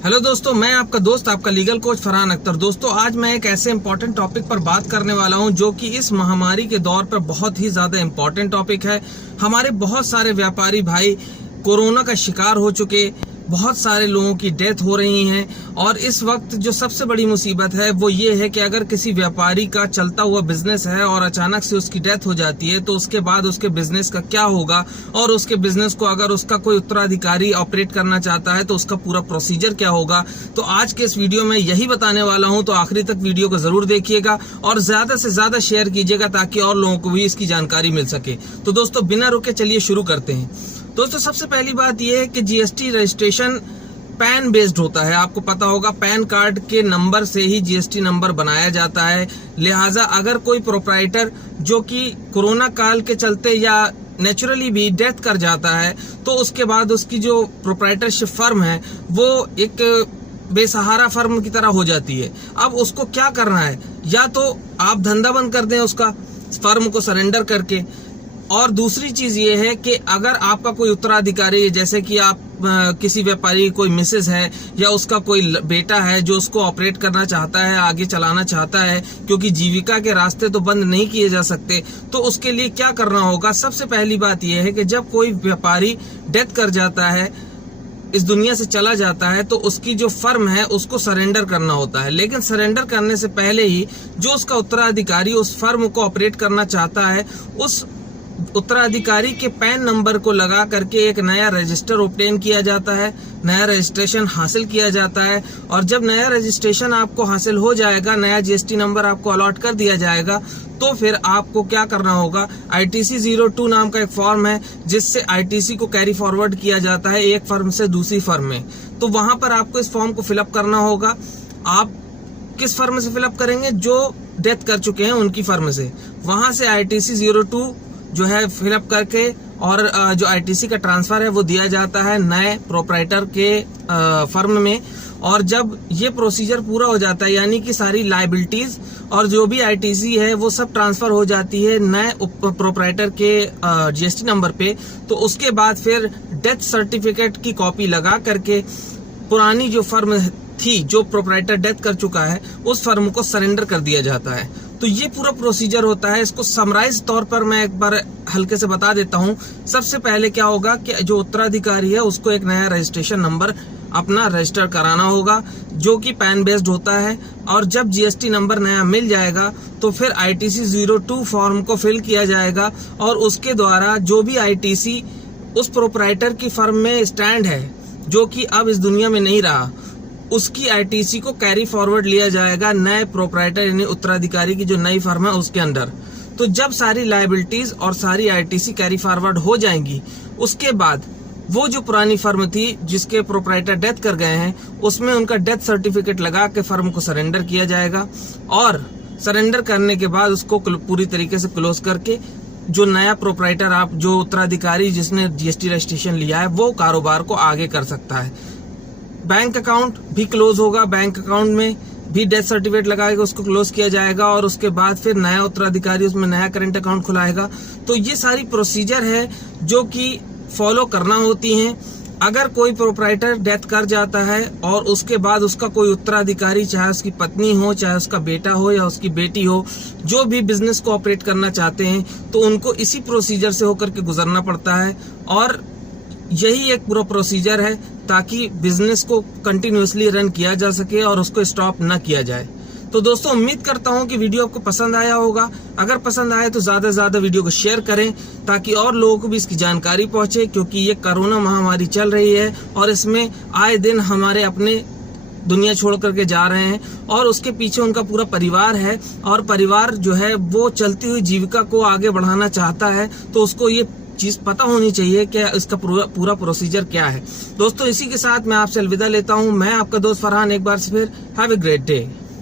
Hello दोस्तों, मैं आपका दोस्त आपका लीगल कोच फरहान अख्तर। दोस्तों, आज मैं एक ऐसे इंपॉर्टेंट टॉपिक पर बात करने वाला हूं जो कि इस महामारी के दौर पर बहुत ही ज्यादा इंपॉर्टेंट टॉपिक है। हमारे बहुत सारे व्यापारी भाई कोरोना का शिकार हो चुके, बहुत सारे लोगों की डेथ हो रही है। और इस वक्त जो सबसे बड़ी मुसीबत है वो ये है कि अगर किसी व्यापारी का चलता हुआ बिजनेस है और अचानक से उसकी डेथ हो जाती है तो उसके बाद उसके बिजनेस का क्या होगा, और उसके बिजनेस को अगर उसका कोई उत्तराधिकारी ऑपरेट करना चाहता है तो उसका पूरा प्रोसीजर क्या होगा। तो आज के इस वीडियो में यही बताने वाला हूं, तो आखिरी तक वीडियो को जरूर देखिएगा और ज्यादा से ज्यादा शेयर कीजिएगा ताकि और लोगों को भी इसकी जानकारी मिल सके। तो दोस्तों, बिना रुके चलिए शुरू करते हैं। दोस्तों, सबसे पहली बात यह है कि जीएसटी रजिस्ट्रेशन पैन बेस्ड होता है। आपको पता होगा, पैन कार्ड के नंबर से ही जीएसटी नंबर बनाया जाता है। लिहाजा अगर कोई प्रोप्राइटर जो कि कोरोना काल के चलते या नेचुरली भी डेथ कर जाता है तो उसके बाद उसकी जो प्रोप्राइटरशिप फर्म है वो एक बेसहारा फर्म की तरह हो जाती है। अब उसको क्या करना है, या तो आप धंधा बंद कर दें उसका फर्म को सरेंडर करके, और दूसरी चीज ये है कि अगर आपका कोई उत्तराधिकारी, जैसे कि आप किसी व्यापारी कोई मिसेज है या उसका कोई बेटा है जो उसको ऑपरेट करना चाहता है, आगे चलाना चाहता है, क्योंकि जीविका के रास्ते तो बंद नहीं किए जा सकते, तो उसके लिए क्या करना होगा। सबसे पहली बात यह है कि जब कोई व्यापारी डेथ कर जाता है, इस दुनिया से चला जाता है, तो उसकी जो फर्म है उसको सरेंडर करना होता है। लेकिन सरेंडर करने से पहले ही जो उसका उत्तराधिकारी उस फर्म को ऑपरेट करना चाहता है, उस उत्तराधिकारी के पैन नंबर को लगा करके एक नया रजिस्टर ओब्टेन किया जाता है, नया रजिस्ट्रेशन हासिल किया जाता है। और जब नया रजिस्ट्रेशन आपको हासिल हो जाएगा, नया जीएसटी नंबर आपको अलॉट कर दिया जाएगा, तो फिर आपको क्या करना होगा। ITC 02 नाम का एक फॉर्म है जिससे ITC को कैरी फॉरवर्ड किया जाता है एक फर्म से दूसरी फर्म में। तो वहां पर आपको इस फॉर्म को फिलअप करना होगा। आप किस फर्म से फिलअप करेंगे? जो डेथ कर चुके हैं उनकी फर्म से। वहां से ITC 02 जो है फिलअप करके और जो ITC का ट्रांसफर है वो दिया जाता है नए प्रोप्राइटर के फर्म में। और जब ये प्रोसीजर पूरा हो जाता है, यानी कि सारी लायबिलिटीज और जो भी ITC है वो सब ट्रांसफर हो जाती है नए प्रोप्राइटर के जीएसटी नंबर पे, तो उसके बाद फिर डेथ सर्टिफिकेट की कॉपी लगा करके पुरानी जो फर्म थी, जो प्रोप्राइटर डेथ कर चुका है, उस फर्म को सरेंडर कर दिया जाता है। तो ये पूरा प्रोसीजर होता है। इसको समराइज तौर पर मैं एक बार हल्के से बता देता हूँ। सबसे पहले क्या होगा कि जो उत्तराधिकारी है उसको एक नया रजिस्ट्रेशन नंबर अपना रजिस्टर कराना होगा जो कि पैन बेस्ड होता है। और जब जीएसटी नंबर नया मिल जाएगा तो फिर ITC 02 फॉर्म को फिल किया जाएगा और उसके द्वारा जो भी ITC उस प्रोप्राइटर की फर्म में स्टैंड है, जो कि अब इस दुनिया में नहीं रहा, उसकी ITC को कैरी फॉरवर्ड लिया जाएगा नए प्रोप्राइटर यानी उत्तराधिकारी की जो नई फर्म है उसके अंदर। तो जब सारी लायबिलिटीज और सारी ITC कैरी फॉरवर्ड हो जाएंगी, उसके बाद वो जो पुरानी फर्म थी जिसके प्रोप्राइटर डेथ कर गए हैं, उसमें उनका डेथ सर्टिफिकेट लगा के फर्म को सरेंडर किया जाएगा। और सरेंडर करने के बाद उसको पूरी तरीके से क्लोज करके जो नया प्रोप्राइटर, आप जो उत्तराधिकारी जिसने जीएसटी रजिस्ट्रेशन लिया है, वो कारोबार को आगे कर सकता है। बैंक अकाउंट भी क्लोज होगा, बैंक अकाउंट में भी डेथ सर्टिफिकेट लगाएगा, उसको क्लोज किया जाएगा और उसके बाद फिर नया उत्तराधिकारी उसमें नया करंट अकाउंट खुलाएगा। तो ये सारी प्रोसीजर है जो कि फॉलो करना होती हैं। अगर कोई प्रोप्राइटर डेथ कर जाता है और उसके बाद उसका कोई उत्तराधिकारी, चाहे उसकी पत्नी हो, चाहे उसका बेटा हो या उसकी बेटी हो, जो भी बिजनेस को ऑपरेट करना चाहते हैं, तो उनको इसी प्रोसीजर से होकर के गुजरना पड़ता है। और यही एक पूरा प्रोसीजर है ताकि बिजनेस को कंटिन्यूअसली रन किया जा सके और उसको स्टॉप न किया जाए। तो दोस्तों, उम्मीद करता हूं कि वीडियो आपको पसंद आया होगा। अगर पसंद आए तो ज्यादा से ज्यादा वीडियो को शेयर करें ताकि और लोगों को भी इसकी जानकारी पहुंचे, क्योंकि ये कोरोना महामारी चल रही है और इसमें आए दिन हमारे अपने दुनिया छोड़ करके जा रहे हैं और उसके पीछे उनका पूरा परिवार है। और परिवार जो है वो चलती हुई जीविका को आगे बढ़ाना चाहता है, तो उसको ये चीज पता होनी चाहिए कि इसका पूरा प्रोसीजर क्या है। दोस्तों, इसी के साथ मैं आपसे अलविदा लेता हूं। मैं आपका दोस्त फरहान, एक बार से फिर हैव ए ग्रेट डे।